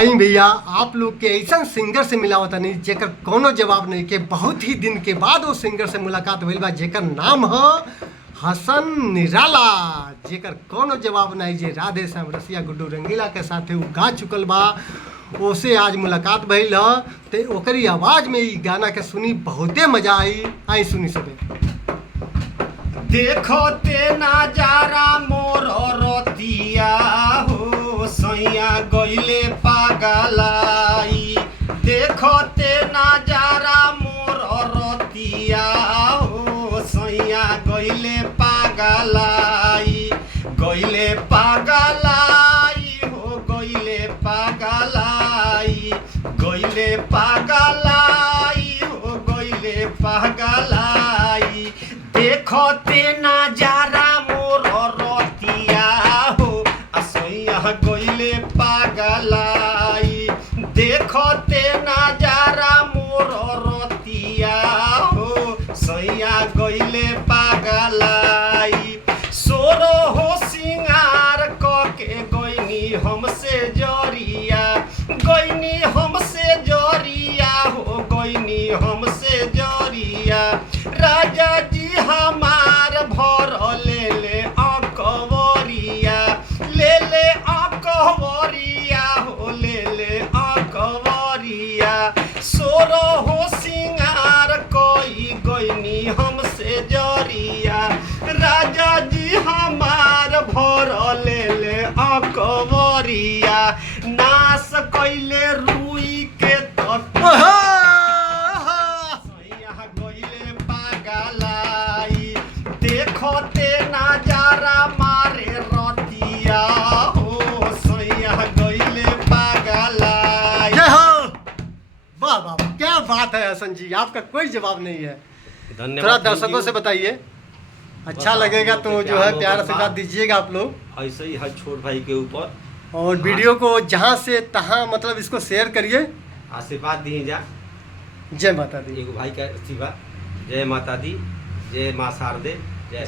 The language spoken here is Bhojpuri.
नहीं भैया, आप लोग के ऐसा सिंगर से मिला होता नहीं जेकर कोनो जवाब नहीं के बहुत ही दिन के बाद वो सिंगर से मुलाकात भइल बा जेकर नाम है हसन निराला। जेकर कोनो जवाब नहीं जे राधे श्याम रसिया गुड्डू रंगीला के साथे उ गा चुकल बा। ओसे आज मुलाकात भइल ह ते ओकरी आवाज में ई गाना के सुनी बहुते मजा आई सुनी सबे। देखो ते नजारा मोर रतिया हो सैया गइले पागलाई। देखो ते नजारा मोर रतिया हो सैया गइले पागलाई। गइले पागलाई हो गइले पागलाई। गइले पागलाई हो गइले पागलाई। देखो ते नजारा मोर रतिया हो असैया गइले पागलाई। देखो ते नजारा मोर रतिया हो सैया गइले पागलाई। सोरो हो सिंगार कके गइनी हमसे जरिया। गइनी हमसे जरिया हो गइनी हमसे जरिया। राजा जी हमार भर ले ले अकबरिया। ले ले अकबरिया हो ले ले अकबरिया। सोरो हो सिंगार कोई गइनी हमसे जरिया। राजा जी हमार भर ले ले अकबरिया। नाश कैले रुई के तक देखो ते नजारा मारे रतिया हो सैया गइले पागलाई। वाह वाह, क्या बात है हसन जी, आपका कोई जवाब नहीं है। धन्यवाद। थोड़ा दर्शकों से बताइए, अच्छा लगेगा तो जो है प्यार से बात दीजिएगा आप लोग। ऐसे ही हर छोट भाई के ऊपर और वीडियो को जहाँ से तहाँ मतलब इसको शेयर करिए। आशीर्वाद दी जा। जय माता दी। एगो भाई का आशीर्वाद। जय माता दी, जय माँ शारदे, जय।